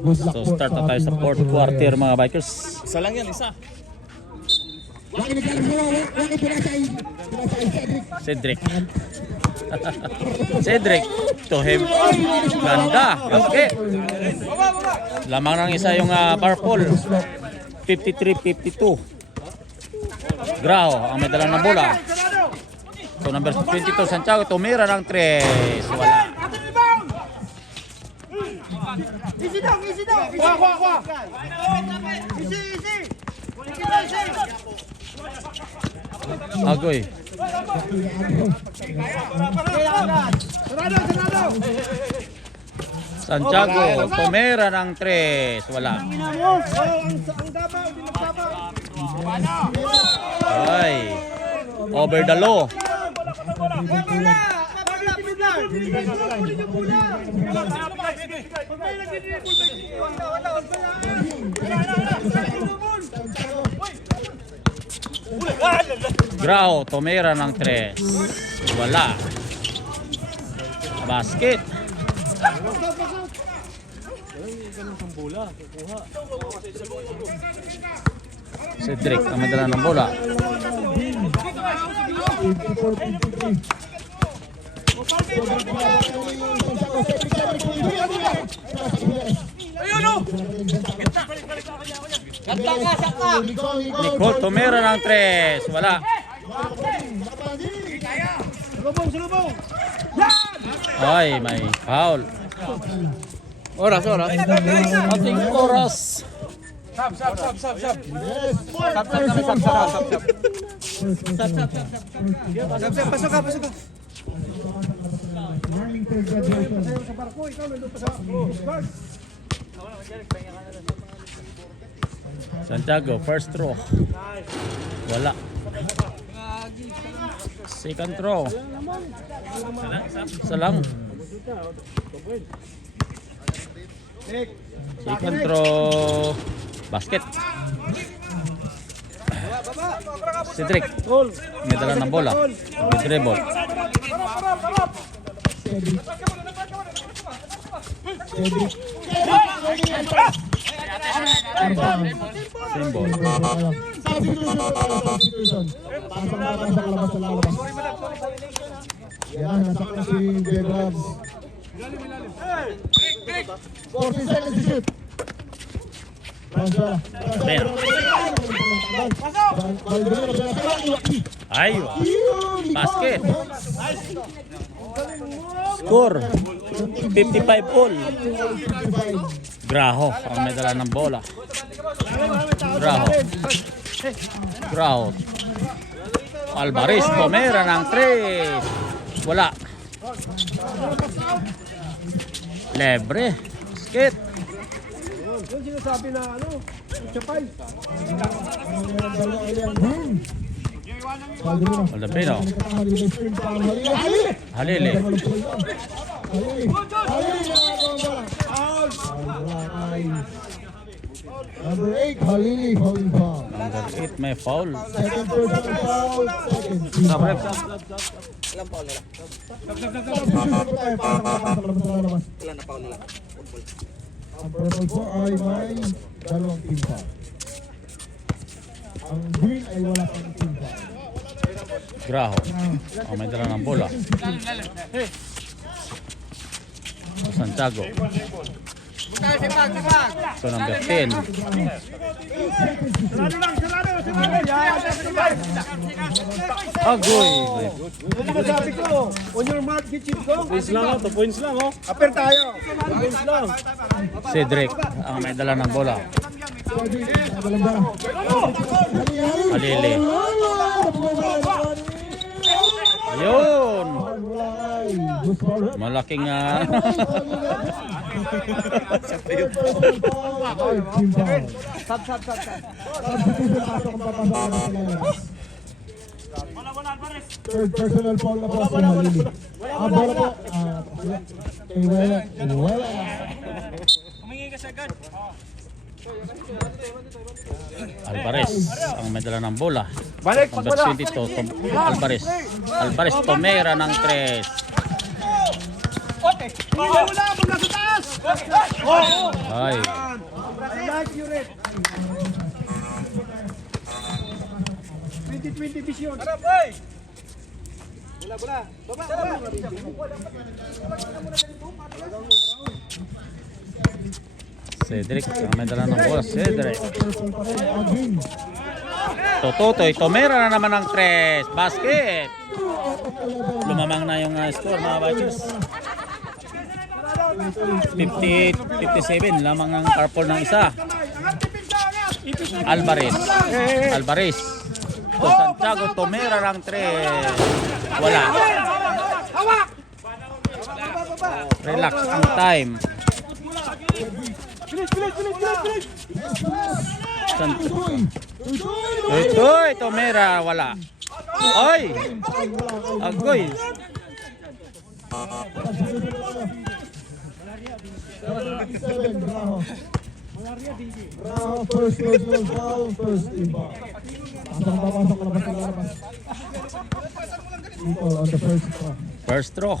So start na tayo sa fourth quarter mga bikers. Isa lang yan, isa. Cedric. Cedric to him. Ganda. Okay. Lamang ng isa yung purple. 53-52. Graho ang may dala ng bola. So number 22 Santiago tumira ng 3. Wala. Easy down, easy down. Kuha. Easy. Agoy. Sarado. Santiago tumira ng 3. Wala. Ang dabaw, dinagdabaw. Ay. Over the low. Grau tumira ng 3. Wala. Basket. Cedric ang may dala ng bola. Nicole tumira ng 3. Wala. Salubong. Ay, may foul. Oras. Ating oras. Sab. Pasok ka. Santiago, first throw. Wala. Second throw. Salang. Second throw. Basket. Cedric. May dala ng bola. May dribble. Symbol. Yan, nasa ka si Debrabs. 40 seconds to shoot. Ay, basket. Score 55 all. Graho ang may dala ng bola. Graho. Alvarez tumira ng 3. Wala. Lebre. Basket. Yung sinasabi na Chapay. Aldapino. Halili. Number 8, Halili holding foul. Number 8 may foul. Second personal foul. Second team foul. Ang purple po ay may dalawang team foul. Ang green ay wala pang team foul. Graho. Ang may dala ng bola. Santiago. So number 10. Agoy. Sabi ko, on your mark, get it go. Points lang, 2 points lang, oh. Aper tayo. Points lang. Cedric ang may dala ng bola. Halili. Yun. Malaking Third personal foul na po si Halili. Ang bola po. Kay Wela. Alvarez ang may dala ng bola. Balik, Number 22, Alvarez. Alvarez tumira ng 3. Wala, pag nasa taas. Ay. I like you, Red. 2020 vision. Harap, boy! Bola. Baba. Cedric, ang may dala ng bola. Cedric. Tototoy, Tomera na naman ng 3. Basket. Lumamang na yung score, mga Vikings. 57 lamang ang purple ng isa. Alvarez. To Santiago, Tomera ng 3. Wala. Relax ang time. Ito'y Tomera, wala. Oy! Agoy! First personal foul, first inbound. Pasok na labas. Nicole on the first throw. First throw.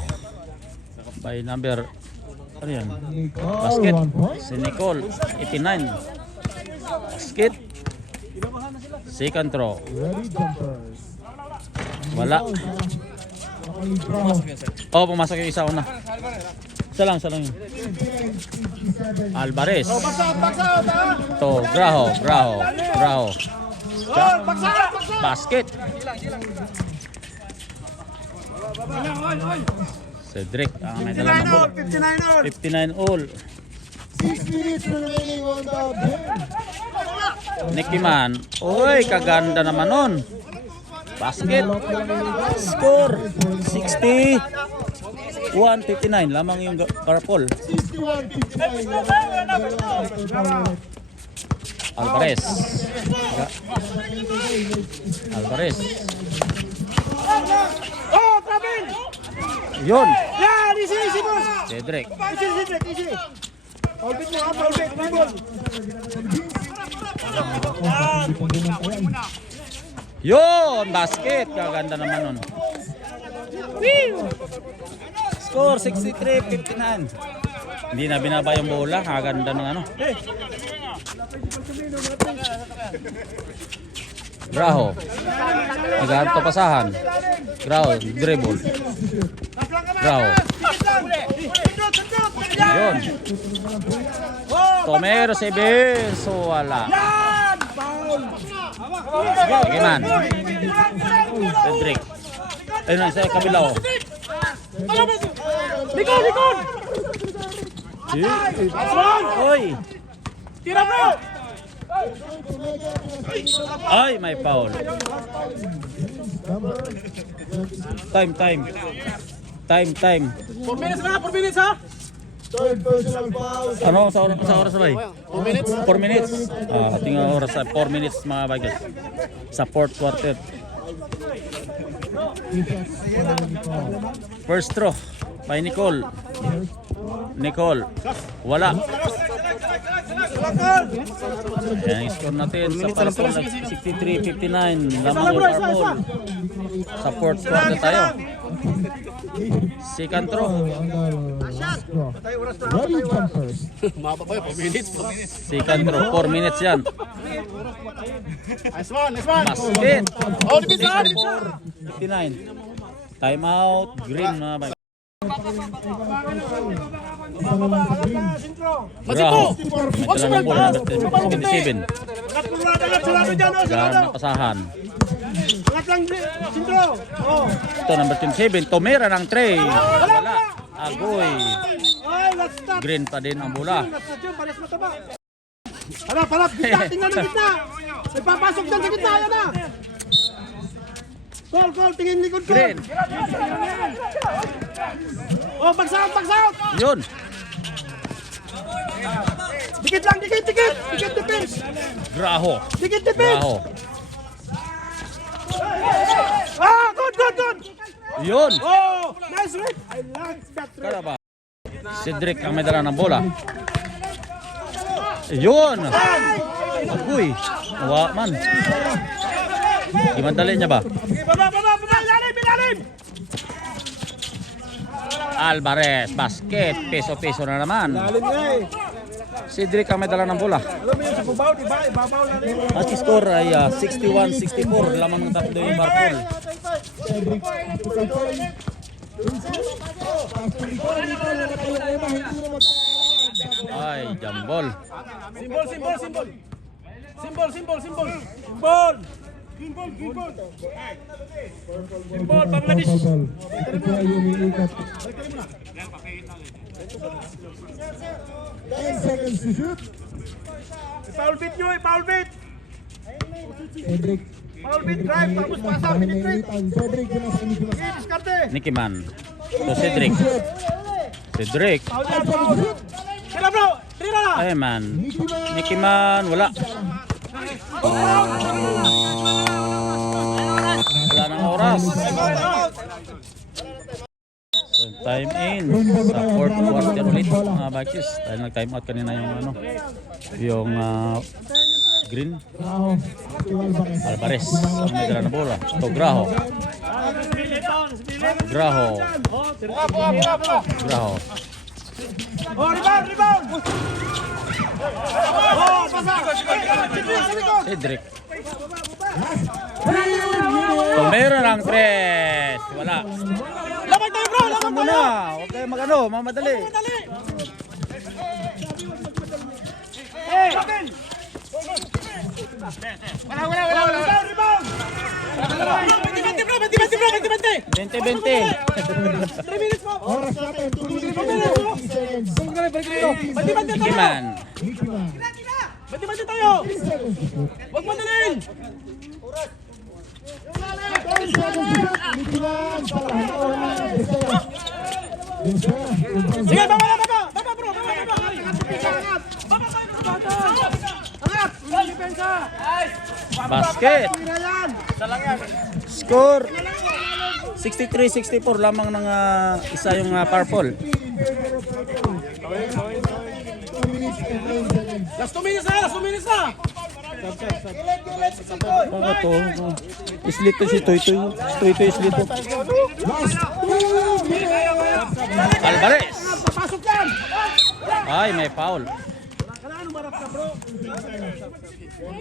By number, ano yan? Nicole, Basket. 1 point. Si Nicole, 89. Basket. Second throw. Ready jumpers. Wala. Only draw. Oh, pumasok yung isa una. Isa lang yun. Alvarez. To, Graho. Basket. Cedric, ang may dala ng bola. 59 all. 6 minutes remaining on the game. Nicky Man. Uy, kaganda naman nun. Basket. Score. 61-59. Lamang yung purple. 61-59. Alvarez. Oh, Travel! Yun. Yan, easy, boss. Cedric. Easy. Orbit mo, orbit. Dribble. Yun. Basket. Kaganda naman nun. Score 63-59. Hindi na binaba yung bola. Kaganda ng ano. Graho. Naghahanap to pasahan. Graho. Dribble. Graho. Yun. Tomero si Benso. Wala. Giman. Cedric. Ayun na, sa kabila oh. Likod! Oy. Tira, bro! Ay, may foul. Time. 4 minutes na, 4 minutes ha? Third personal foul. Ano sa oras ba? 4 minutes. 4 minutes. Ah, tingnan oras sa 4 minutes mga Vikings. Sa fourth quarter. First throw by Nicole. Wala. Yan yung score natin sa purple 63-59. Lamang yung purple. Sa fourth quarter tayo. Second throw. Ready jumpers. Second throw. 4 minutes yan. Nice one. Basket. Oh, dibisa. 59. Time out. Green mga Vikings. Graho. May dala ng bola number 27. Gaan na pasahan. Angat lang, sintro. Oh. Ito number 27. Tomera ng 3. Wala. Agoy. Ay, let's stop. Green pa din ang bola. Pares mataba. Harap. Gitna, tingnan ng gitna. May papasok dyan sa gitna. Yan na. Call. Tingin likod ko. Green. Oh, bagsak. Yun. Dikit lang, dikit. Dikit defense. Graho. Dikit defense. Graho. Ah, good. Yun. Oh, nice read. I like that read. Kada ba? Cedric ang may dala ng bola. Yun. Agoy. Nawa man. Imandali niya ba? Baba, ilalim. Alvarez, basket, peso-peso na naman. Lalim nga eh. Cedric ang may dala ng bola. Alam mo yun sa bubaw, diba? Ibabaw na rin. At score ay 61-64, lamang ng tatlo yung Barpol. Cedric, tactical foul. Ay, jambol. Simbol, simbol, simbol. Simbol, simbol, simbol. Simbol. Simbol, Bangladesh. Ito ay umiikat. 10 seconds to shoot. Foul beat nyo eh, foul beat. Cedric. Foul beat, drive, tapos pasa, penetrate. Cedric, nasa Nicky Man. Okay, diskarte. Nicky Man. So Cedric. Cedric. Foul na, foul. Sila bro, tira na. Ay man. Nicky Man, wala. Wala nang oras. So, time in sa fourth quarter ulit mga Bakis. Dahil nag-time out kanina yung Green. Graho. Alvarez ang may dala na bola. So Graho. Graho. Graho. Oh, rebound. Oh, pasa. Cedric. Tumira ng 3. Wala. Lamang tayo bro, lamang Muna. Huwag kayo mag-ano, mamadali. Hey! Wala. Rebound. 20. 3 minutes mo. Oras natin, 2 minutes and 50 seconds. Bati-bati Nicky tayo. Man. Nicky Man. Bati-bati tayo. 3 seconds to shoot. Huwag madalin. 10 seconds to shoot. Nicky Man. Para Sige, baba bro. Angat. Depensa. Basket. Tira yan. Score 63-64 lamang ng isa yung purple. 2 minutes and 9 seconds. Last 2 minutes na. Ano to? Islit to si Toy-Toy. Toy-Toy islit to. Last 2 minutes. Alvarez. Papasok yan. Ay, may foul. Kailangan umarap ka bro.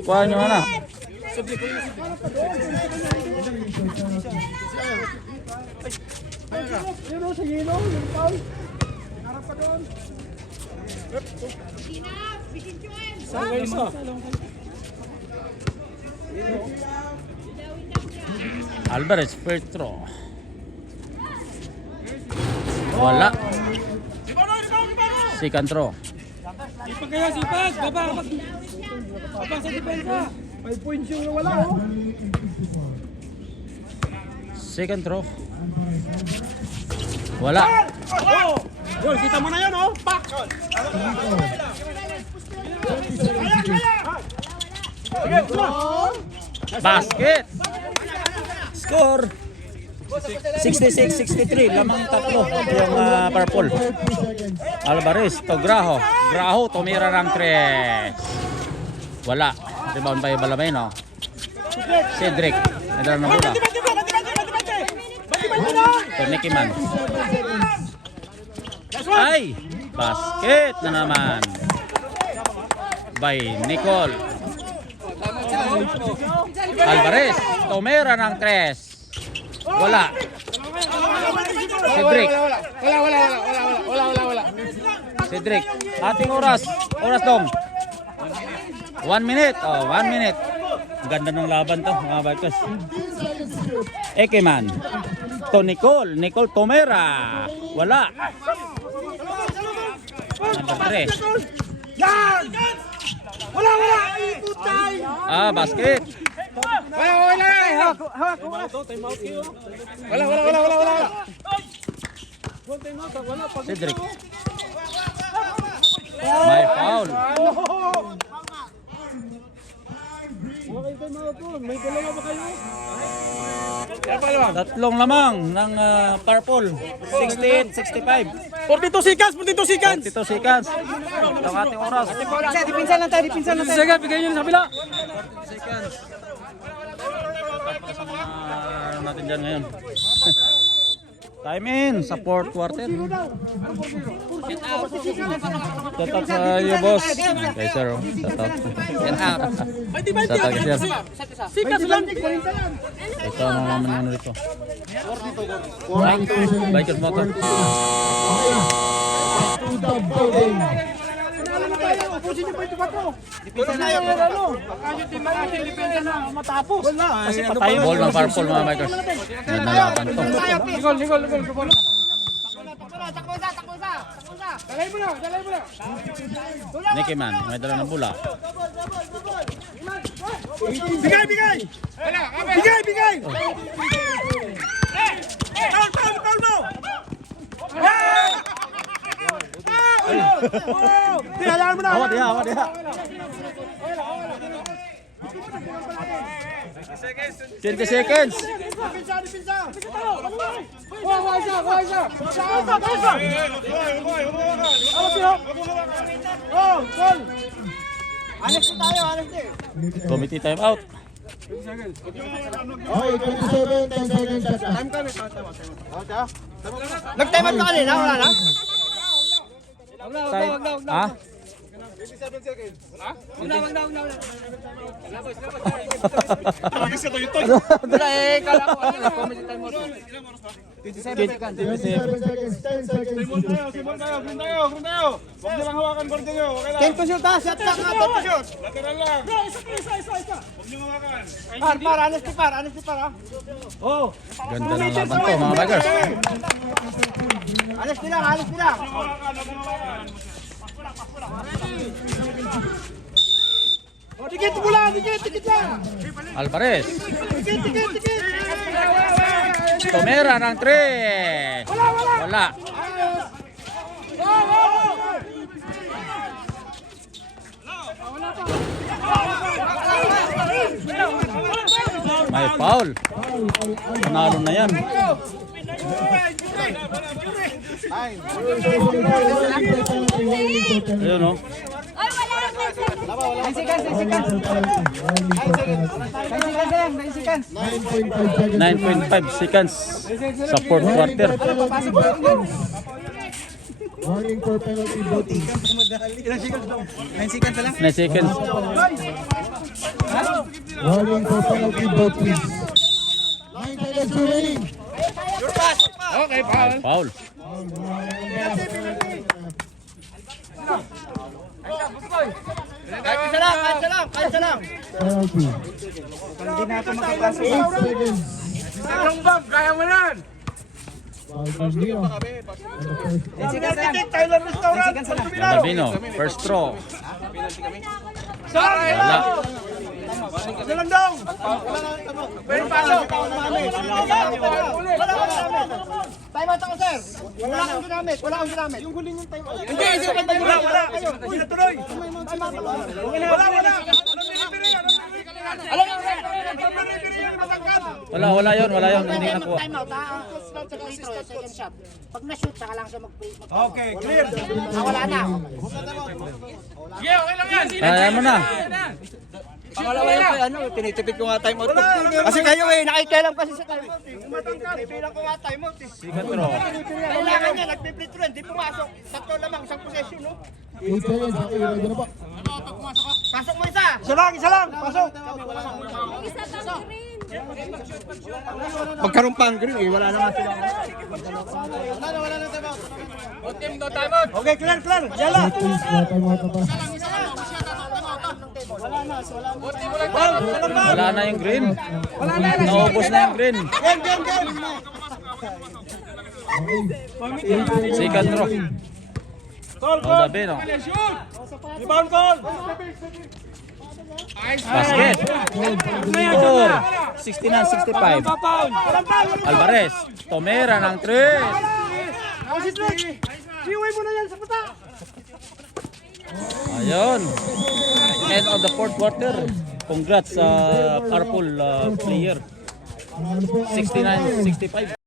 Kuha nyo na. Yun o, sa yelo, yung foul. Harap ka doon. Saan kayo isa? Alvarez, first throw. Wala. Second throw. Sipag kaya, sipag. Baba sa depensa. 5 points yung nawala oh. Second throw. Wala. Oh! Yun, kita mo na yan oh. Pak! Sige, Basket. Score 66-63. Lamang tatlo yung purple. 30 seconds. Alvarez to Graho. Graho tumira ng 3. Wala. Rebound pa yung Balamay, no? Cedric. May dala ng bola. bati na! To Nicky Man. Ay! Basket na naman. By Nicole. Alvarez. Tumira ng 3. Wala. Cedric. Wala. Cedric. Ating oras. Oras dong. 1 minute. Oh, 1 minute. Ang ganda ng laban to, mga Bakis. 15 seconds to shoot. Ekeman. To Nicole. Nicole Tomera. Wala. Number 3. Yan! Wala! Putay! Basket. Wala! Hawak! Wala! Cedric. May foul. May dalawa ba kayo? Tatlong lamang ng purple. 68-65. 42 seconds! 22 seconds. Ang ating oras. Dipinsan lang tayo. Sige, bigay nyo sa kabila. Seconds. Sa mga natin dyan ngayon. Time in sa fourth quarter. Shout out sa iyo, boss. Okay, sir. Shout out. Shout out kay sir. Sikas lang. Ito ang mga manano dito. Bikers motor. To the building. Upusin niyo pa ito ba ito? Wala na yung ano. Makasing depensa na matapos. Wala. Kasi patay ball ng purple mga bikers. Nalaban to. Ligol. Dalay mo na. Nicky man, may dala ng bula. Bigay! Bigay! Foul mo! Hayaan mo na! Awat dia. 20 seconds. Dipinsa! Kuha isa! Oh, goal! Alis tayo. Committee time out. Okay, 27, 10 seconds shot clock. Nag-time out ka kanina, wala na? Time. Ha? Wala eh, kala ko ano, comment time mo. 27 seconds, 10 seconds. Simon tayo. Huwag niyo lang hawakan boarding nyo. Okay lang. 10 to shoot ha, shot ka, 10 to shoot. Lateral lang. Isa. Huwag niyo hawakan. Honest par ha. Oh, Ganda ng laban to mga bikers. honest lang. Oh, dikit lang. Alvarez. Dikit. Tomera ng 3. Wala. May foul. Panalo na yan. Ayun o. Ay, wala. 9 seconds. 9.5 seconds sa fourth quarter. Warning for penalty voting. 9 seconds. Warning for penalty voting. 9 seconds remaining. May foul. Kahit isa lang. Penalty. 8 seconds. Kaya mo yan. Foul Gambino. Tyler Restaurant. Gandabino. First throw. Wala. Isa lang daw. Pwede pasok. Time out ako, sir. Wala akong ginamit. Yung huling yung time out. Hindi, wala. Uy, natuloy. Time out ako. Wala. Wala yun. Hindi nakuha. Time out ha, ang first round sa free throw, second shot. Pag na-shoot, saka lang siya mag-free. Okay, clear. Wala na. Ayan mo na. Pangalawa yung kay ano, tinitipid ko nga time out ko. Kasi kayo nakikialam kasi sa time out. Matangkad, pilang ko nga time out eh. Second throw. Kailangan niya, nagpiplit through, hindi pumasok. Sakto lamang, isang possession, no? 8 seconds. Okay, ready na po. Pasok mo isa! Isa lang, pasok! Isa pang green. Magkaroon pa ang green eh, wala naman sila. Okay, clear! Yala! Please, no time out na pa. Wala na yung green. Naubos na yung green. Game! Okay. Second throw. Gandabino. Rebound call! Basket. 69-65. Alvarez. Tomera ng 3. Siway mo na yan sa pata! Ayun. End of the fourth quarter. Congrats sa purple player. 69-65.